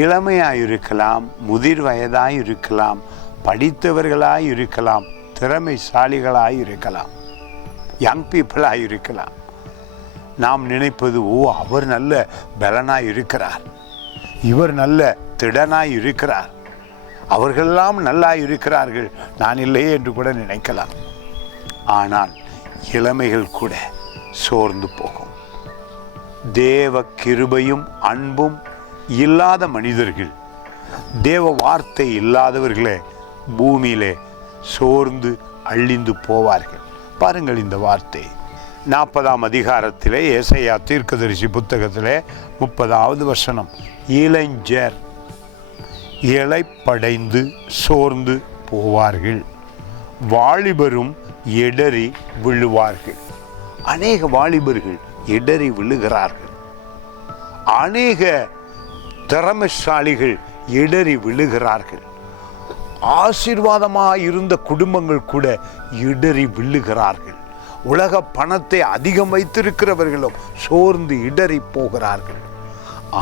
இளமையாயிருக்கலாம், முதிர் வயதாயிருக்கலாம், படித்தவர்களாயிருக்கலாம், திறமைசாலிகளாயிருக்கலாம், யங் பீப்புளாயிருக்கலாம். நாம் நினைப்பது, அவர் நல்ல பலனாய் இருக்கிறார், இவர் நல்ல திடனாய் இருக்கிறார், அவர்களெல்லாம் நல்லா இருக்கிறார்கள், நான் இல்லையே என்று கூட நினைக்கலாம். ஆனால் இளமைகள் கூட சோர்ந்து போகும். தேவ கிருபையும் அன்பும் இல்லாத மனிதர்கள், தேவ வார்த்தை இல்லாதவர்களே பூமியிலே சோர்ந்து அழிந்து போவார்கள். பாருங்கள் இந்த வார்த்தை 40ஆம் அதிகாரத்திலே ஏசாயா தீர்க்கதரிசி புத்தகத்திலே 30வது வசனம். இளைஞர் இளைப்படைந்து சோர்ந்து போவார்கள், வாலிபரும் இடறி விழுவார்கள். அநேக வாலிபர்கள் இடறி விழுகிறார்கள், அநேக திறமைசாலிகள் இடறி விழுகிறார்கள், ஆசீர்வாதமாக இருந்த குடும்பங்கள் கூட இடறி விழுகிறார்கள். உலக பணத்தை அதிகம் வைத்திருக்கிறவர்களும் சோர்ந்து இடறி போகிறார்கள்.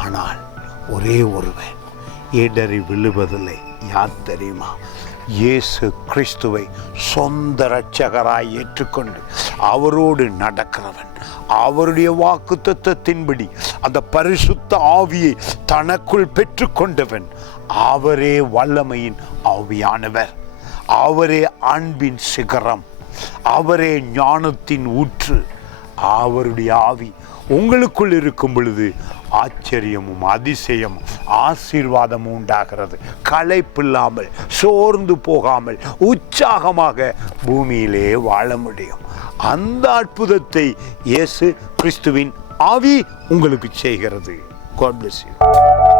ஆனால் ஒரே ஒருவன் இடறி விழுவதில்லை. யார் தெரியுமா? இயேசு கிறிஸ்துவை சொந்த இரட்சகராய் ஏற்றுக்கொண்டு அவரோடு நடக்கிறவன், அவருடைய வாக்குத்தத்தத்தின்படி அந்த பரிசுத்த ஆவியை தனக்குள் பெற்றுக்கொண்டவன். அவரே வல்லமையின் ஆவியானவர், அவரே அன்பின் சிகரம், அவரே ஞானத்தின் ஊற்று. அவருடைய ஆவி உங்களுக்குள் இருக்கும் பொழுது ஆச்சரியமும் அதிசயமும் ஆசீர்வாதமும் உண்டாகிறது. களைப்பில்லாமல், சோர்ந்து போகாமல், உற்சாகமாக பூமியிலே வாழ முடியும். அந்த அற்புதத்தை இயேசு கிறிஸ்துவின் ஆவி உங்களுக்கு செய்கிறது. God bless you.